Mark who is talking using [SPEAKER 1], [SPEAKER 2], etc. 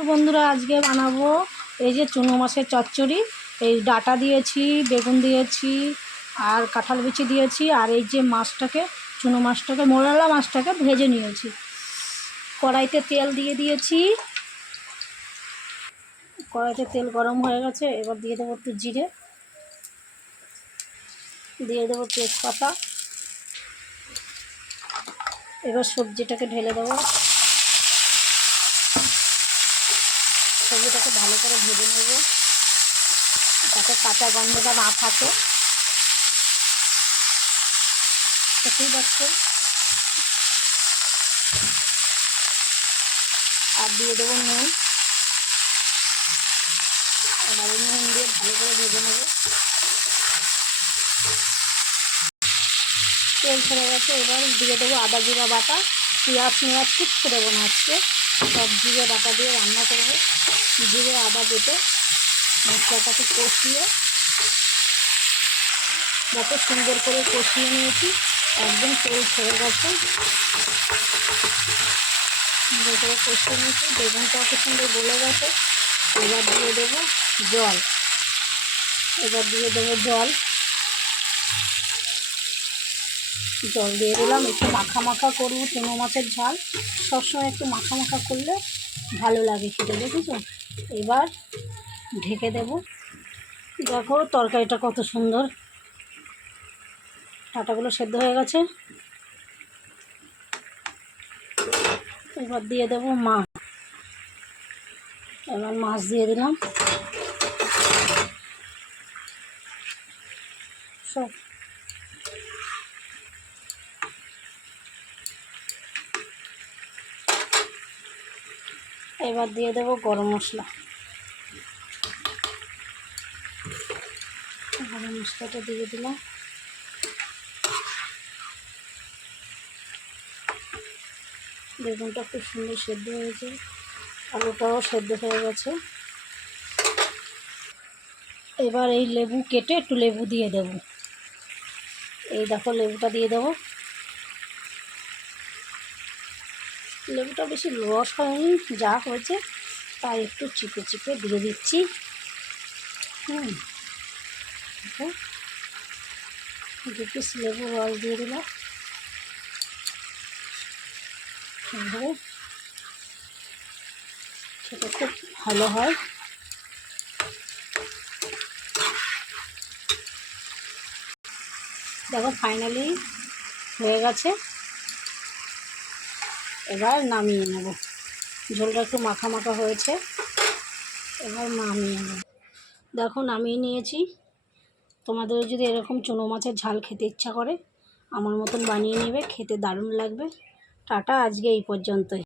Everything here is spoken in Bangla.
[SPEAKER 1] দুপুর বন্ধুরা আজকে বানাবো এই যে চুনো মাছের চচ্চড়ি। এই ডাটা দিয়েছি, বেগুন দিয়েছি, আর কাঁঠাল বিচি দিয়েছি, আর এই যে মাছটাকে, চুনো মাছটাকে, মোরালা মাছটাকে ভেজে নিয়েছি। কড়াইতে তেল দিয়ে দিয়েছি। কড়াইতে তেল গরম হয়ে গেছে, এবার দিয়ে দেবো একটু জিরে। দিয়ে দেবো তেজপাতা। এবার সবজিটাকে ঢেলে দেবো। সবজিটাকে ভালো করে ভেজে নেব। যাতে কাঁচা গন্ধটা না থাকে। দেখতেই পাচ্ছে আর দিয়ে দেবো নুন। এবার নুন দিয়ে ভালো করে ভেজে নেব। তেল ছেড়ে গেছে, এবার দিয়ে দেবো আদা জিরা বাটা। পেঁয়াজ মেয়াজ কিচ্ছু দেবো না আজকে। সব জিরে বাটা দিয়ে রান্না করব। জিরে আদা বেটে মশলাটাকে কষিয়ে যত সুন্দর করে কষিয়ে নিয়েছি। একদম তেল ছেড়ে গেছে। সুন্দর করে কষিয়ে নিয়েছি। বেগুনটাও খুব সুন্দর গলে গেছে। এবার দিয়ে দেবো জল। এবার দিয়ে দেবো জল। জল দিয়ে দিলাম। একটু মাখা মাখা করব। চুনো মাছের ঝাল। সবসময় একটু মাখা মাখা করলে ভালো লাগে খেতে, দেখেছ? এবার ঢেকে দেব। দেখো তরকারিটা কত সুন্দর। ডাটাগুলো সেদ্ধ হয়ে গেছে। এবার দিয়ে দেব মাছ। এবার মাছ দিয়ে দিলাম। সব এবার দিয়ে দেবো গরম মশলা। গরম মশলাটা দিয়ে দিলাম। বেগুনটা খুব সুন্দর সেদ্ধ হয়েছে। আলুটাও সেদ্ধ হয়ে গেছে। এবার এই লেবু কেটে একটু লেবু দিয়ে দেব। এই দেখো লেবুটা দিয়ে দেবো। লেবুটা বেশি রস হয়নি, যা হয়েছে, তাই একটু চিপে চিপে দিয়ে দিচ্ছি। হুম দু পিস লেবু রস দিয়ে দিলাম। সেটা খুব ভালো হয়। দেখো ফাইনালি হয়ে গেছে। এবার নামিয়ে নেব। ঝোলটা একটু মাখা মাখা হয়েছে, এবার নামিয়ে নেব। দেখো নামিয়ে নিয়েছি। তোমাদের যদি এরকম চুনো মাছের ঝাল খেতে ইচ্ছা করে, আমার মতন বানিয়ে নেবে, খেতে দারুণ লাগবে। টাটা, আজকে এই পর্যন্তই।